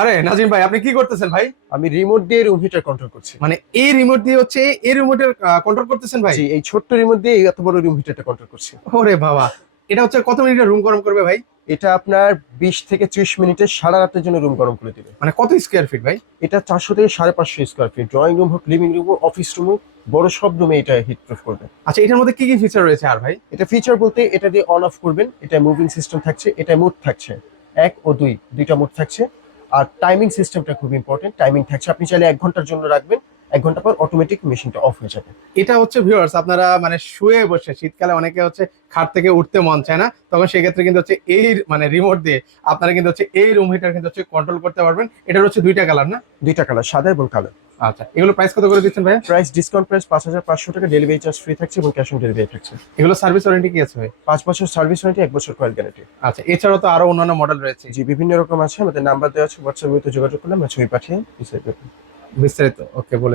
আরে নাজিম ভাই, আপনি কি করতেছেন ভাই? আমি রিমোট দিয়ে রুম হিটার কন্ট্রোল করছি। মানে এই রিমোট দিয়ে হচ্ছে এই রিমোটের কন্ট্রোল করতেছেন ভাই? জি, এই ছোট্ট রিমোট দিয়ে এই এত বড় রুম হিটারটা কন্ট্রোল করছি। ওরে বাবা, এটা হচ্ছে কত মিনিটে রুম গরম করবে ভাই? এটা আপনার 20 থেকে 30 মিনিটে সারা রাতের জন্য রুম গরম করে দিবে। মানে কত স্কোয়ার ফিট ভাই? এটা 400 থেকে 550 স্কোয়ার ফিট। ড্রয়িং রুম হোক, লিভিং রুম হোক, অফিস রুম হোক, বড় সব রুমে এটা হিট প্রুফ করবে। আচ্ছা, এটার মধ্যে কি কি ফিচার রয়েছে আর ভাই? এটা ফিচার বলতে এটা দিয়ে অন অফ করবেন, এটা মুভিং সিস্টেম থাকছে, এটা মোড থাকছে 1 ও 2, দুইটা মোড থাকছে। আর টাইমিং সিস্টেমটা খুব ইম্পর্টেন্ট, টাইমিং থাকছে। আপনি চাইলে 1 ঘন্টার জন্য রাখবেন, 1 ঘন্টা পর অটোমেটিক মেশিনটা অফ হয়ে যাবে। এটা হচ্ছে ভিউয়ার্স, আপনারা মানে শুয়ে বসে শীতকালে অনেকে হচ্ছে খাট থেকে উঠতে মন চায় না, তখন সেক্ষেত্রে কিন্তু হচ্ছে এই মানে রিমোট দিয়ে আপনারা কিন্তু হচ্ছে এই রুম হিটার কিন্তু হচ্ছে কন্ট্রোল করতে পারবেন। এটার হচ্ছে দুইটা কালার না? দুইটা কালার, সাদা এবং কালো। আচ্ছা, এগুলো প্রাইস কত করে দিচ্ছেন ভাই? প্রাইস ডিসকাউন্ট প্রাইস 5500 টাকা, ডেলিভারি চার্জ ফ্রি থাকছে এবং ক্যাশ অন ডেলিভারি থাকছে। এগুলো সার্ভিস ওয়ারেন্টি কি আছে ভাই? 5 বছর সার্ভিস ওয়ারেন্টি, 1 বছর কয়েল গ্যারান্টি। আচ্ছা, এছাড়াও তো আরো অন্যান্য মডেল রয়েছে। জি, বিভিন্ন রকম আছে। আমাদের নাম্বার দেওয়া আছে, হোয়াটসঅ্যাপে যোগাযোগ করলে আমরা ছবি পাঠিয়ে ডিসাইড করব। বিস্তারিত ওকে বলে